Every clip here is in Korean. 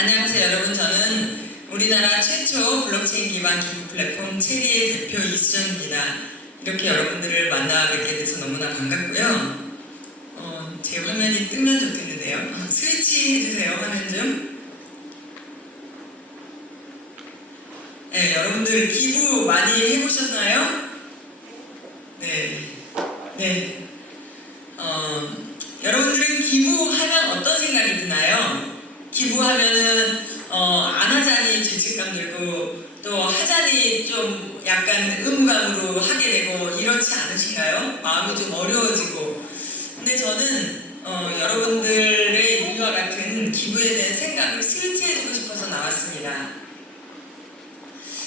안녕하세요 여러분 저는 우리나라 최초 블록체인 기반 기부 플랫폼 체리의 대표 이수정입니다. 이렇게 여러분들을 만나 뵙게 돼서 너무나 반갑고요. 어, 제 화면이 뜨면 좋겠는데요. 스위치 해주세요 화면 좀. 네 여러분들 기부 많이 해보셨나요? 네. 네. 어, 여러분들은 생각이 드나요? 기부하면은 어, 안 하자니 죄책감 들고 또 하자니 좀 약간 의무감으로 하게 되고 이렇지 않으신가요? 마음이 좀 어려워지고 근데 저는 어, 여러분들의 이와 같은 기부에 대한 생각을 스위치해주고 싶어서 나왔습니다.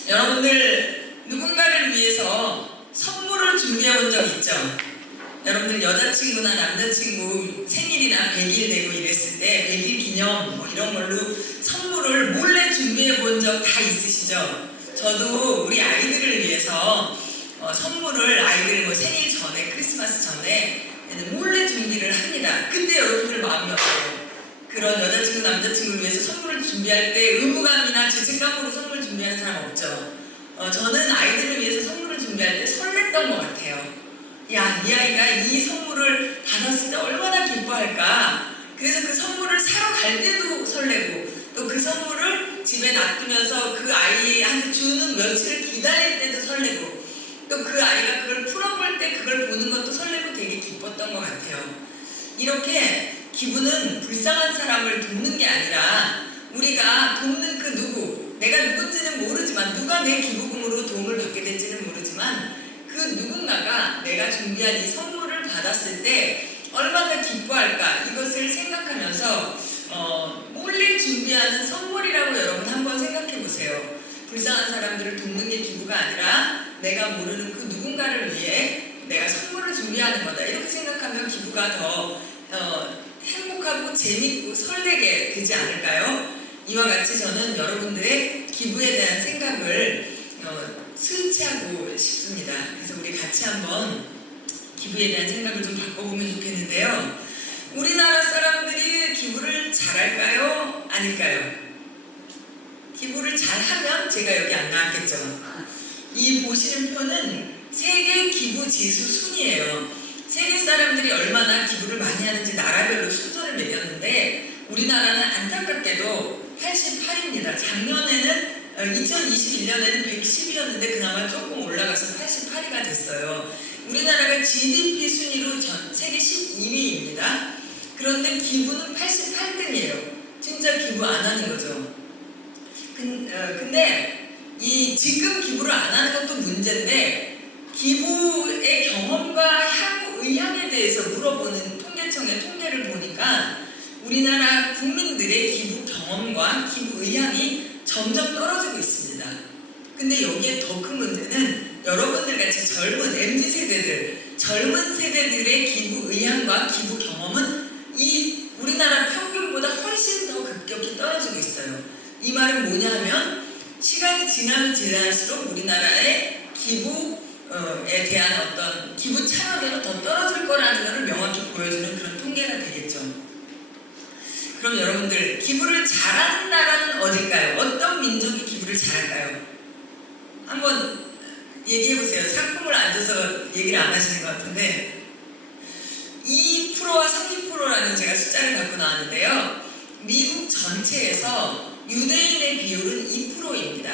여러분들 누군가를 위해서 선물을 준비해 본 적 있죠? 여러분들 여자친구나 남자친구 생일이나 100일 되고 이랬을 때 100일 기념 뭐 이런 걸로 선물을 몰래 준비해 본 적 다 있으시죠? 저도 우리 아이들을 위해서 어, 선물을 아이들 뭐 생일 전에 크리스마스 전에 몰래 준비를 합니다. 근데 여러분들 마음이 어때요? 그런 여자친구 남자친구를 위해서 선물을 준비할 때 의무감이나 죄책감으로 선물 준비하는 사람 없죠? 어, 저는 아이들을 위해서 선물을 준비할 때 설렜던 것 같아요. 야, 이 아이가 이 선물을 받았을 때 얼마나 기뻐할까. 그래서 그 선물을 사러 갈 때도 설레고, 또 그 선물을 집에 놔두면서 그 아이한테 주는 며칠을 기다릴 때도 설레고, 또 그 아이가 그걸 풀어볼 때 그걸 보는 것도 설레고 되게 기뻤던 것 같아요. 이렇게 기부는 불쌍한 사람을 돕는 게 아니라 우리가 돕는 그 누구, 내가 누군지는 모르지만 누가 내 기부금으로 도움을 받게 될지는 모르지만 그 누군가가 내가 준비한 이 선물을 받았을 때 얼마나 기뻐할까 이것을 생각하면서 어, 몰래 준비하는 선물이라고 여러분 한번 생각해 보세요. 불쌍한 사람들을 돕는 게 기부가 아니라 내가 모르는 그 누군가를 위해 내가 선물을 준비하는 거다. 이렇게 생각하면 기부가 더 어, 행복하고 재밌고 설레게 되지 않을까요? 이와 같이 저는 여러분들의 기부에 대한 생각을 어, 스위치하고 싶습니다. 그래서 우리 같이 한번 기부에 대한 생각을 좀 바꿔보면 좋겠는데요. 우리나라 사람들이 기부를 잘할까요? 아닐까요? 기부를 잘하면 제가 여기 안 나왔겠죠. 이 보시는 표는 세계 기부 지수 순이에요. 세계 사람들이 얼마나 기부를 많이 하는지 나라별로 순서를 매겼는데 우리나라는 안타깝게도 88입니다. 작년에는 2021년에는 110이었는데 그나마 조금 올라가서 88위가 됐어요. 우리나라가 GDP 순위로 전 세계 12위입니다. 그런데 기부는 88등이에요. 진짜 기부 안 하는 거죠. 근, 어, 근데 이 지금 기부를 안 하는 것도 문제인데 기부의 경험과 향후 의향에 대해서 물어보는 통계청의 통계를 보니까 우리나라 국민들의 기부 경험과 기부 의향이 점점 떨어지고 있습니다. 근데 여기에 더 큰 문제는 여러분들 같이 젊은 MZ 세대들, 젊은 세대들의 기부 의향과 기부 경험은 이 우리나라 평균보다 훨씬 더 급격히 떨어지고 있어요. 이 말은 뭐냐면 시간이 지나면 지날수록 우리나라의 기부에 대한 어떤 기부 참여도는 더 떨어질 거라는 것을 명확히 보여주는 그런 통계가 되겠죠. 그럼 여러분들 기부를 잘하는 나라는 어딜까요? 어떤 민족이 기부를 잘할까요? 한번 얘기해 보세요. 줘서 얘기를 안 하시는 것 같은데 2%와 30%라는 제가 숫자를 갖고 나왔는데요. 미국 전체에서 유대인의 비율은 2%입니다.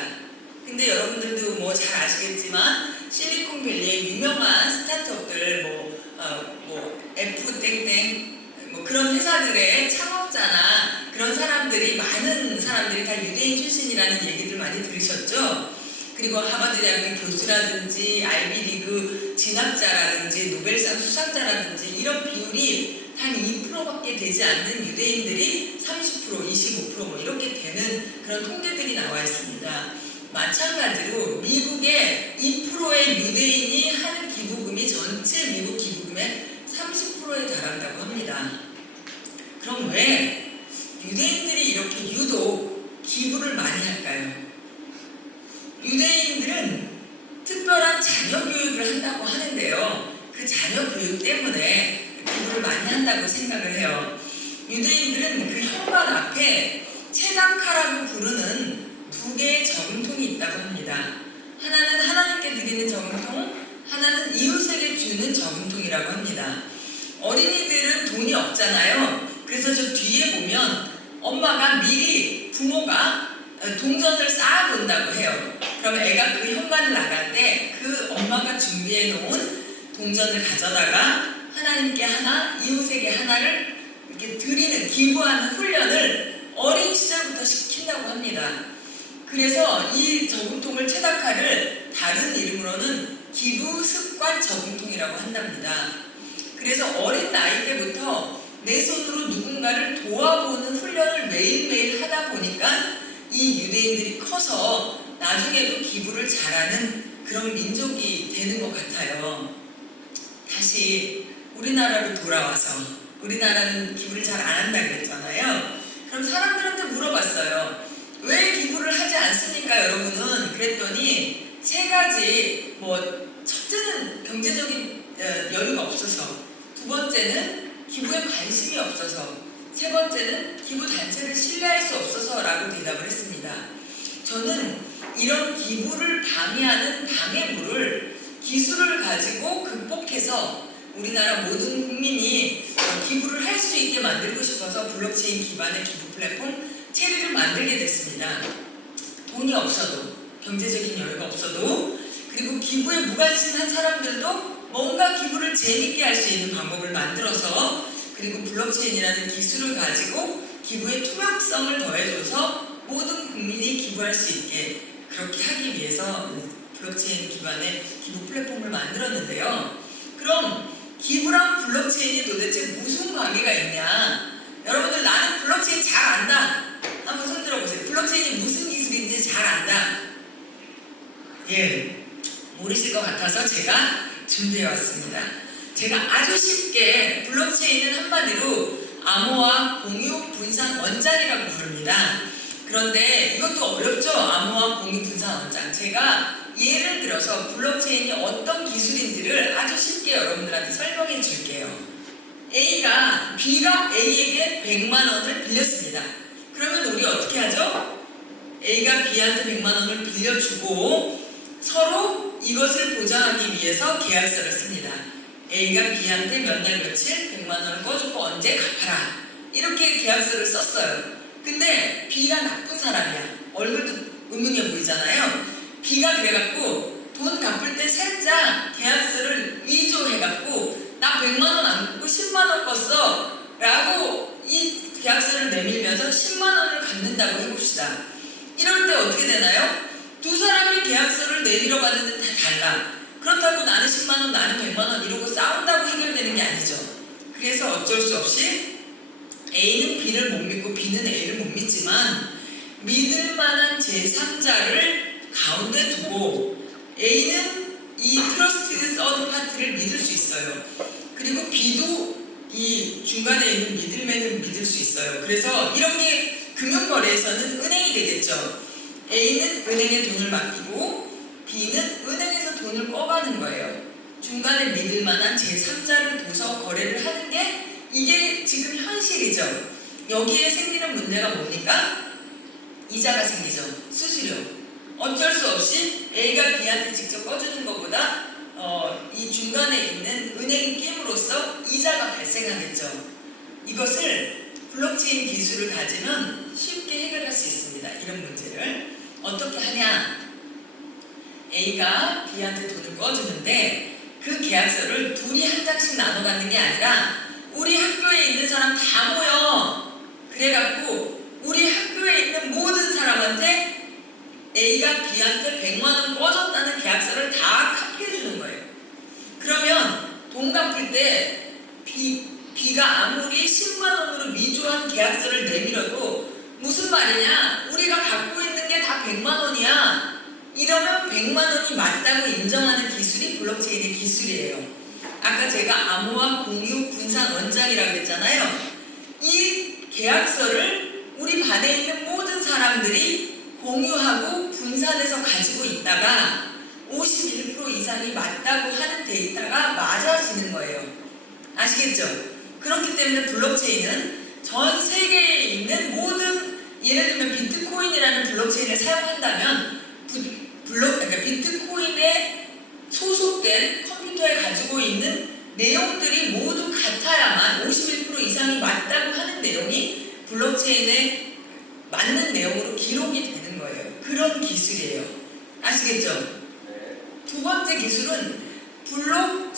근데 여러분들도 뭐 잘 아시겠지만 실리콘밸리의 유명한 스타트업들 뭐, 어, 뭐 F 땡땡 뭐 그런 회사들의 창업자나 그런 사람들이 많은 사람들이 다 유대인 출신이라는 얘기들 많이 들으셨죠? 그리고 하버드 대학의 교수라든지 아이비리그 진학자라든지 노벨상 수상자라든지 이런 비율이 한 2%밖에 되지 않는 유대인들이 30% 25%뭐 이렇게 되는 그런 통계들이 나와 있습니다. 마찬가지로 미국의 2%의 유대인이 하는 기부금이 전체 미국 기부금의 30%에 달한다고 합니다. 그럼 왜 유대인들이 이렇게 유독 기부를 많이 할까요? 유대인들은 자녀 교육을 한다고 하는데요. 그 자녀 교육 때문에 기부를 많이 한다고 생각을 해요. 유대인들은 그 현관 앞에 체다카라고 부르는 두 개의 저금통이 있다고 합니다. 하나는 하나님께 드리는 저금통, 하나는 이웃에게 주는 저금통이라고 합니다. 어린이들은 돈이 없잖아요. 그래서 저 뒤에 보면 엄마가 미리 부모가 동전을 쌓아본다고 해요. 그럼 애가 그 현관을 나갈 때 그 엄마가 준비해 놓은 동전을 가져다가 하나님께 하나, 이웃에게 하나를 이렇게 드리는, 기부하는 훈련을 어린 시절부터 시킨다고 합니다. 그래서 이 저금통을 체다카를 다른 이름으로는 기부 습관 저금통이라고 한답니다. 그래서 어린 나이 때부터 내 손으로 누군가를 도와보는 훈련을 매일매일 하다 보니까 이 유대인들이 커서 나중에도 기부를 잘하는 그런 민족이 되는 것 같아요. 다시 우리나라로 돌아와서 우리나라는 기부를 잘 안 한다 그랬잖아요. 그럼 사람들한테 물어봤어요. 왜 기부를 하지 않습니까, 여러분은? 그랬더니 세 가지 뭐 첫째는 경제적인 어, 여유가 없어서 두 번째는 기부에 관심이 없어서 세 번째는 기부 단체를 신뢰할 수 없어서라고 대답을 했습니다. 저는 이런 기부를 방해하는 방해물을 기술을 가지고 극복해서 우리나라 모든 국민이 어, 기부를 할 수 있게 만들고 싶어서 블록체인 기반의 기부 플랫폼 체리를 만들게 됐습니다. 돈이 없어도 경제적인 여유가 없어도 그리고 기부에 무관심한 사람들도 뭔가 기부를 재밌게 할 수 있는 방법을 만들어서 그리고 블록체인이라는 기술을 가지고 기부의 투명성을 더해줘서 모든 국민이 기부할 수 있게 그렇게 하기 위해서 블록체인 기반의 기부 플랫폼을 만들었는데요. 그럼 기부랑 블록체인이 도대체 무슨 관계가 있냐? 여러분들 나는 블록체인 잘 안다. 한번 손 들어보세요. 블록체인이 무슨 잘 안다. 예, 모르실 것 같아서 제가 준비해 왔습니다. 제가 아주 쉽게 블록체인은 한마디로 암호화 공유 분산 원장이라고 부릅니다. 그런데 이것도 어렵죠? 암호화 공유 분산 원장. 제가 예를 들어서 블록체인이 어떤 기술인지를 아주 쉽게 여러분들한테 설명해 줄게요. A가 B가 A에게 100만 원을 빌렸습니다. 그러면 우리 어떻게 하죠? A가 B한테 100만 원을 빌려주고 서로 이것을 보장하기 위해서 계약서를 씁니다. A가 B한테 몇 날 며칠 100만 원을 꺼주고 언제 갚아라. 이렇게 계약서를 썼어요. 근데 B가 나쁜 사람이야. 얼굴도 의문해 보이잖아요. B가 그래갖고 돈 갚을 때 살짝 계약서를 위조해갖고 나 100만 원 안 갚고 10만 원 껐어. 라고 이 계약서를 내밀면서 10만 원을 갚는다고 해봅시다. 이럴 때 어떻게 되나요? 두 사람이 계약서를 내밀어 받는데 다 달라. 그렇다고 나는 10만 원, 나는 100만 원 이러고 싸운다고 해결되는 게 아니죠. 그래서 어쩔 수 없이 A는 B를 못 믿고 B는 A를 못 믿지만 믿을 만한 제3자를 가운데 두고 A는 이 트러스티드 서드 파티를 믿을 수 있어요. 그리고 B도 이 중간에 있는 미들맨을 믿을 수 있어요. 그래서 이런 게 금융거래에서는 은행이 되겠죠. A는 은행에 돈을 맡기고 B는 은행에서 돈을 꺼가는 거예요. 중간에 믿을 만한 제3자를 둬서 거래를 하는 게 이게 지금 현실이죠. 여기에 생기는 문제가 뭡니까? 이자가 생기죠. 수수료. 어쩔 수 없이 A가 B한테 직접 꺼주는 것보다 어, 이 중간에 있는 은행이 끼임으로써 이자가 발생하겠죠. 이것을 블록체인 기술을 가지면 쉽게 해결할 수 있습니다. 이런 문제를 어떻게 하냐? A가 B한테 돈을 꺼주는데 그 계약서를 둘이 한 장씩 나눠 갖는 게 아니라 우리 학교에 있는 사람 다 모여 그래갖고 우리 학교에 있는 모든 사람한테 A가 B한테 100만 원 꺼줬다는 계약서를 다 카피해 주는 거예요. 그러면 돈 갚을 때 B, B가 아무리 10만 원으로 위조한 계약서를 내밀어도 무슨 말이냐? 우리가 갖고 있는 게 다 100만 원이야. 이러면 100만 원이 맞다고 인정하는 기술이 블록체인의 기술이에요. 아까 제가 암호화 공유 분산 원장이라고 했잖아요. 이 계약서를 우리 반에 있는 모든 사람들이 공유하고 분산해서 가지고 있다가 51% 이상이 맞다고 하는 데이터가 맞아지는 거예요. 아시겠죠? 그렇기 때문에 블록체인은 전 세계에 있는 모든 예를 들면 비트코인이라는 블록체인을 사용한다면 부- 블록 그러니까 비트코인에 소속된 컴퓨터에 가지고 있는 내용들이 모두 같아야만 51% 이상이 맞다고 하는 내용이 블록체인에 맞는 내용으로 기록이 되는 거예요. 그런 기술이에요. 아시겠죠? 네. 두 번째 기술은 블록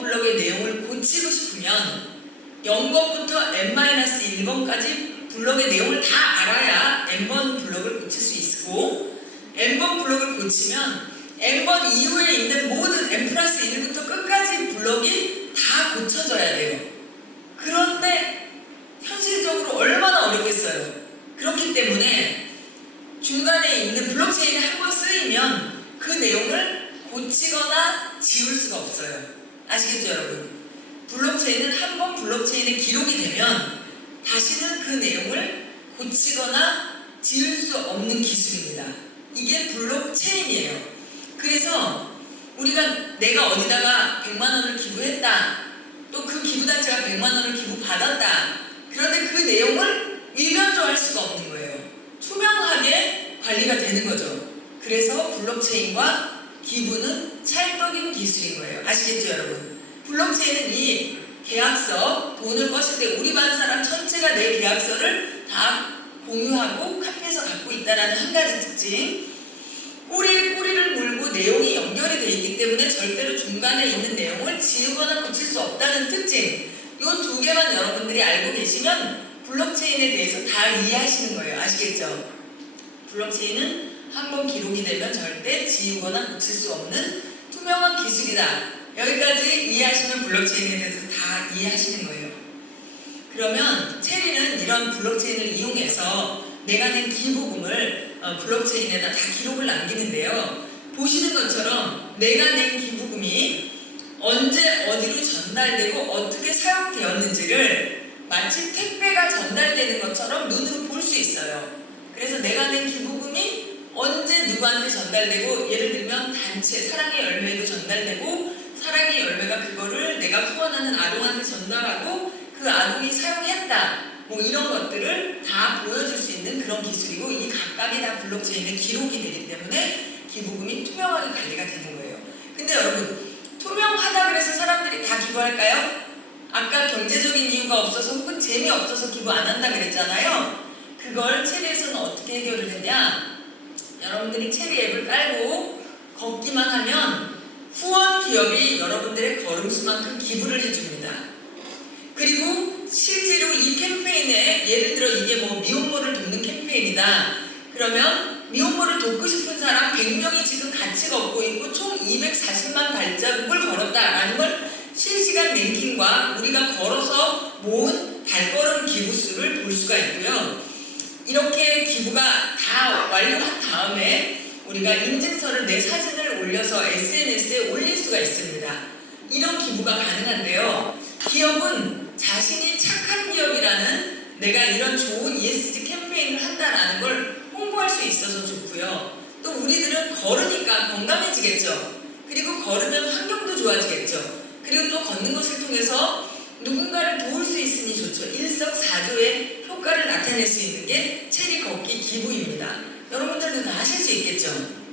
블록의 내용을 고치고 싶으면 0번부터 n-1번까지 블록의 내용을 다 알아야 n번 블록을 고칠 수 있고 n번 블록을 고치면 n번 이후에 있는 모든 n 플러스 1부터 끝까지 블록이 다 고쳐져야 돼요. 그런데 현실적으로 얼마나 어렵겠어요. 그렇기 때문에 중간에 있는 블록체인이 한 번 쓰이면 그 내용을 고치거나 지울 수가 없어요. 아시겠죠, 여러분? 블록체인은 한 번 블록체인에 기록이 되면 다시는 그 내용을 고치거나 지울 수 없는 기술입니다. 이게 블록체인이에요. 그래서 우리가 내가 어디다가 100만 원을 기부했다. 또 그 기부단체가 100만 원을 기부받았다. 그런데 그 내용을 위변조할 수가 없는 거예요. 투명하게 관리가 되는 거죠. 그래서 블록체인과 기부는 찰떡인 기술인 거예요. 아시겠죠, 여러분? 블록체인은 이 계약서, 돈을 껐을 때 우리 반 사람 전체가 내 계약서를 다 공유하고 카피해서 갖고 있다는 한 가지 특징. 꼬리에 꼬리를 물고 내용이 연결이 돼 있기 때문에 절대로 중간에 있는 내용을 지우거나 고칠 수 없다는 특징. 이 두 개만 여러분들이 알고 계시면 블록체인에 대해서 다 이해하시는 거예요. 아시겠죠? 블록체인은 한 번 기록이 되면 절대 지우거나 고칠 수 없는 투명한 기술이다. 여기까지 이해하시면 블록체인에 대해서 다 이해하시는 거예요. 그러면 체리는 이런 블록체인을 이용해서 내가 낸 기부금을 어, 블록체인에다 다 기록을 남기는데요. 보시는 것처럼 내가 낸 기부금이 언제 어디로 전달되고 어떻게 사용되었는지를 마치 택배가 전달되는 것처럼 눈으로 볼 수 있어요. 그래서 내가 낸 기부금이 언제 누구한테 전달되고 예를 들면 단체 사랑의 열매도 전달되고 사랑의 열매가 그거를 내가 후원하는 아동한테 전달하고 그 아동이 사용했다. 뭐 이런 것들을 다 보여줄 수 있는 그런 기술이고 이 각각이 다 블록체인에 기록이 되기 때문에 기부금이 투명하게 관리가 되는 거예요. 근데 여러분 투명하다 그래서 사람들이 다 기부할까요? 아까 경제적인 이유가 없어서 혹은 재미없어서 기부 안 한다 그랬잖아요. 그걸 체리에서는 어떻게 해결을 했냐? 여러분들이 체리 앱을 깔고 걷기만 하면 후원 기업이 여러분들의 걸음수만큼 기부를 해줍니다. 그리고 실제로 이 캠페인에 예를 들어 이게 뭐 미혼모를 돕는 캠페인이다. 그러면 미혼모를 돕고 싶은 사람 100명이 지금 같이 걷고 있고 총 240만 발자국을 걸었다라는 걸 실시간 랭킹과 우리가 걸어서 모은 발걸음 기부수를 볼 수가 있고요. 이렇게 기부가 다 완료한 다음에 우리가 인증서를 내 사진을 올려서 SNS에 올릴 수가 있습니다. 이런 기부가 가능한데요. 기업은 자신이 착한 기업이라는 내가 이런 좋은 ESG 캠페인을 한다라는 걸 홍보할 수 있어서 좋고요. 또 우리들은 걸으니까 건강해지겠죠. 그리고 걸으면 환경도 좋아지겠죠. 그리고 또 걷는 것을 통해서 누군가를 도울 수 있으니 좋죠. 일석사조의 효과를 나타낼 수 있는 게 체리 걷기 기부입니다. 하실 수 있겠죠.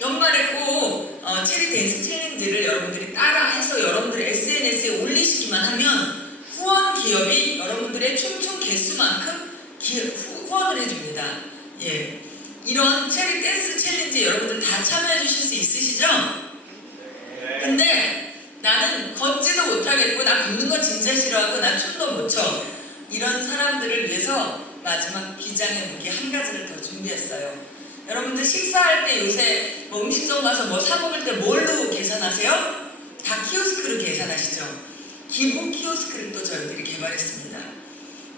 연말에 꼭 어, 체리 댄스 챌린지를 여러분들이 따라해서 여러분들의 SNS에 올리시기만 하면 후원 기업이 여러분들의 춤춘 개수만큼 기, 후, 후원을 해줍니다. 예. 이런 체리 댄스 챌린지 여러분들 다 참여해 주실 수 있으시죠? 근데 나는 걷지도 못하겠고 나 걷는 거 진짜 싫어하고 나 춤도 못 춰. 이런 사람들을 위해서 마지막 비장의 무기 한 가지를 더 준비했어요. 여러분들 식사할 때 요새 뭐 음식점 가서 뭐 사 먹을 때 뭘로 계산하세요? 다 키오스크로 계산하시죠. 기본 키오스크를 또 저희들이 개발했습니다.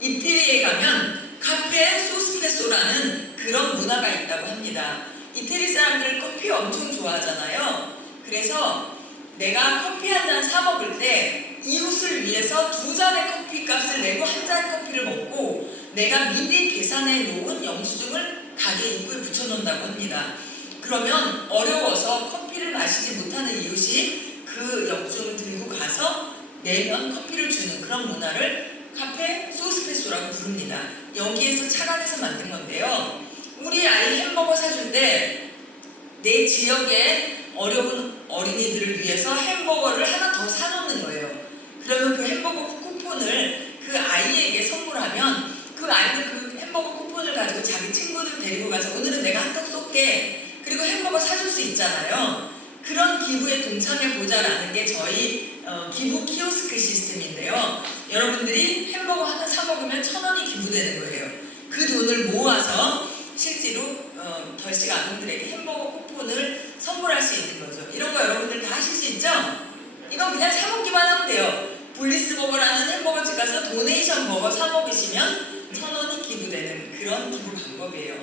이태리에 가면 카페 소스페소라는 그런 문화가 있다고 합니다. 이태리 사람들 커피 엄청 좋아하잖아요. 그래서 내가 커피 한 잔 사 먹을 때 이웃을 위해서 두 잔의 커피 값을 내고 한 잔 커피를 먹고 내가 미리 계산해 놓은 영수증을 가게 입구에 붙여 놓는다고 합니다. 그러면 어려워서 커피를 마시지 못하는 이웃이 그 영수증을 들고 가서 내면 커피를 주는 그런 문화를 카페 소스페소라고 부릅니다. 여기에서 착안해서 만든 건데요. 우리 아이 햄버거 때내 지역의 어려운 어린이들을 위해서 햄버거를 하나 더 사놓는 거예요. 그러면 그 햄버거 쿠폰을 그 아이에게 선물하면 그 아이는 그 햄버거 쿠폰을 가지고 자기 친구들 데리고 가서 오늘은 내가 한턱 쏠게 그리고 햄버거 사줄 수 있잖아요. 그런 기부에 동참해 보자라는 게 저희 어, 기부 키오스크 시스템인데요. 여러분들이 햄버거 하나 사 먹으면 천 원이 기부되는 거예요. 그 돈을 모아서 실제로 어, 덜식 아동들에게 햄버거 쿠폰을 선물할 수 있는 거죠. 이런 거 여러분들 다 하실 수 있죠? 이건 그냥 사 먹기만 하면 돼요. 볼리스버거라는 햄버거집 가서 도네이션 버거 사 먹으시면 천 원이 기부되는 그런 기부 방법이에요.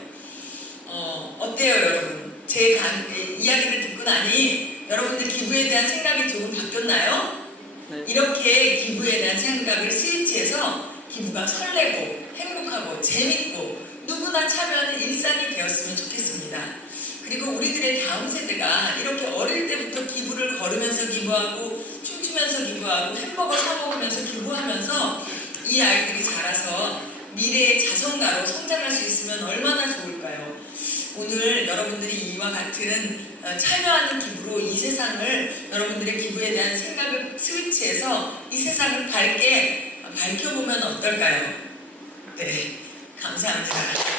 어, 어때요, 여러분? 제 간- 이- 이야기를 듣고 나니 여러분들 기부에 대한 생각이 조금 바뀌었나요? 네. 이렇게 기부에 대한 생각을 스위치해서 기부가 설레고 행복하고 재밌고 누구나 참여하는 일상이 되었으면 좋겠습니다. 그리고 우리들의 다음 세대가 이렇게 어릴 때부터 기부를 걸으면서 기부하고 춤추면서 기부하고 햄버거 사 먹으면서 기부하면서 이 아이들이 자라서 미래의 자성가로 성장할 수 있으면 얼마나 좋을까요? 오늘 여러분들이 이와 같은 어, 참여하는 기부로 이 세상을 여러분들의 기부에 대한 생각을 스위치해서 이 세상을 밝게 어, 밝혀보면 어떨까요? 네, 감사합니다.